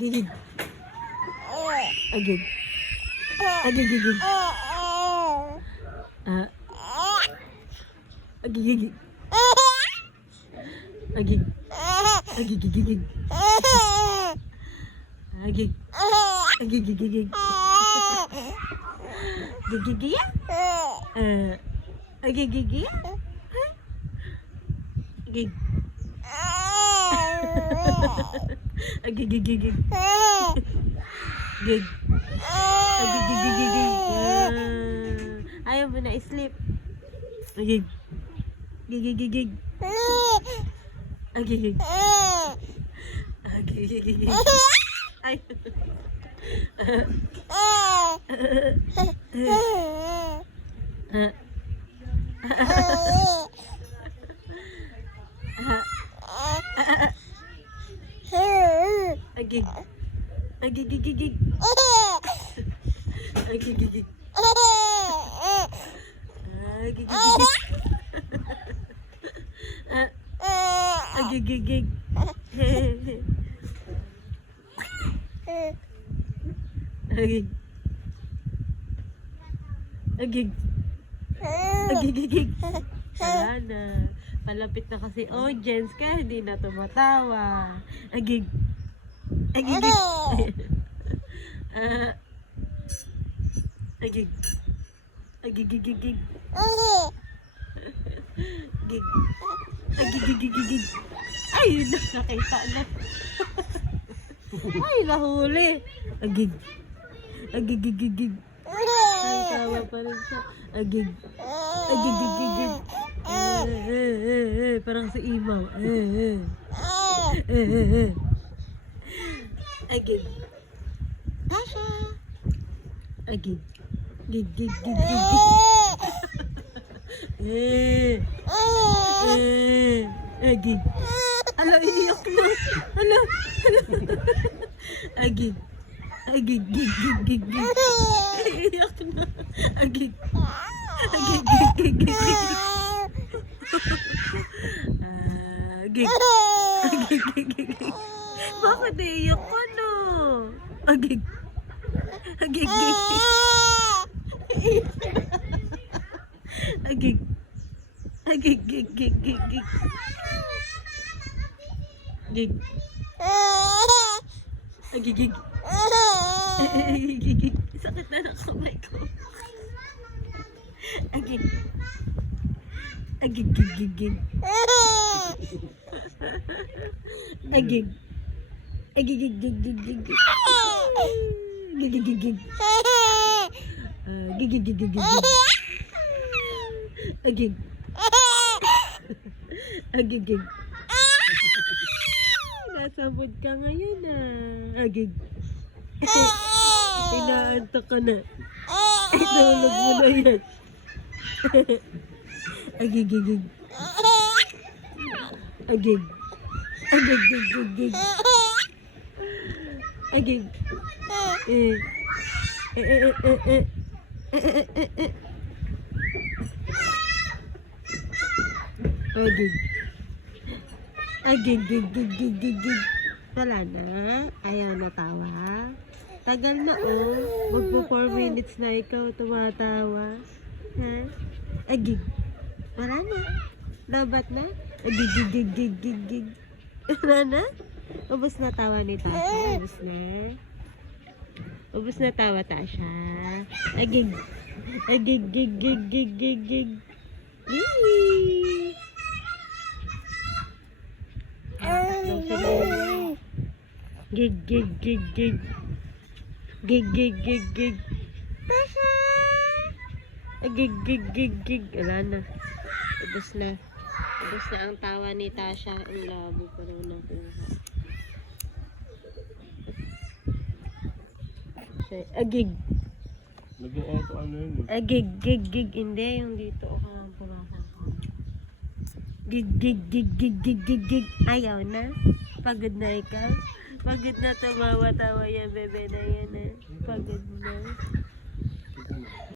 Agigig. Agig. Agigigig. Agigigig. Agig. Agigigig. Agig. Agigigig. Gigigiya? Agigigiya? Agig. Agigigig. Gig. Agigigig. Ayaw mo na i-sleep. Agig. Gigigigig. Agigig. Agigigig. Ay. Agig. Agigigig. Agigigig. Agigigig. Agig. Agig. Agigigig. Wala na. Malapit na kasi audience kaya hindi na tumatawa. Agig. Agigig. Agig. Agigigigig. Gig. Agigigigig. Ay, nakita na. Ay, nahuli. Agig. Agigigigig. Ay, tawa pa rin siya. Agig. Agigigigig. Parang si Imaw. Agig. Tasha. Agig. Gig, gig, gig, gig, gig. Agig. Ala, iiyak na. Ala, ala. Agig. Agig, gig, gig, gig, gig. Iiyak na. Agig. Agig, gig, gig, gig, gig. Agig. Agig, gig, gig, gig. Bakit iiyak ka na? Agig. Agig, gig. Agig. Agig, gig, gig, gig, gig. Gig. Agigig. Agigig. Sakit na ng kamay ko. Agig. Agigigigig. Agig. Agigigigigig. Gigigigig. Gigigigigig. Agig. Agigig. Nasabod ka ngayon Agig. Inaantok ka na. Itulog mo na yan. Agigigig. Agig. Agigigigig. Agig. Agig. Agigigigigigig. Wala na? Ayaw na tawa? Tagal na Magpo 4 minutes na ikaw tumatawa. Ha? Agig. Wala na? Labat na? Agigigigigigig. Wala na? Ubus na tawa ni Tasha. Ubus na? Ubus na tawa, Tasha. Agig. Agigigigigigig. Yee! Gig, gig, gig, gig. Gig, gig, gig, gig. Tasha! Gig, gig, gig, gig. Wala na. Ubus na. Ubus na ang tawa ni Tasha. Ang labo pa rin natin. Agig. Nag-auto ano yun? Agig, gig, gig. Hindi, yung dito. Pumasok ko. Gig, gig, gig, gig, gig, gig, gig. Ayaw na. Pagod na ikaw. Pagod na tumawa-tawa yan, bebe na yan. Pagod na.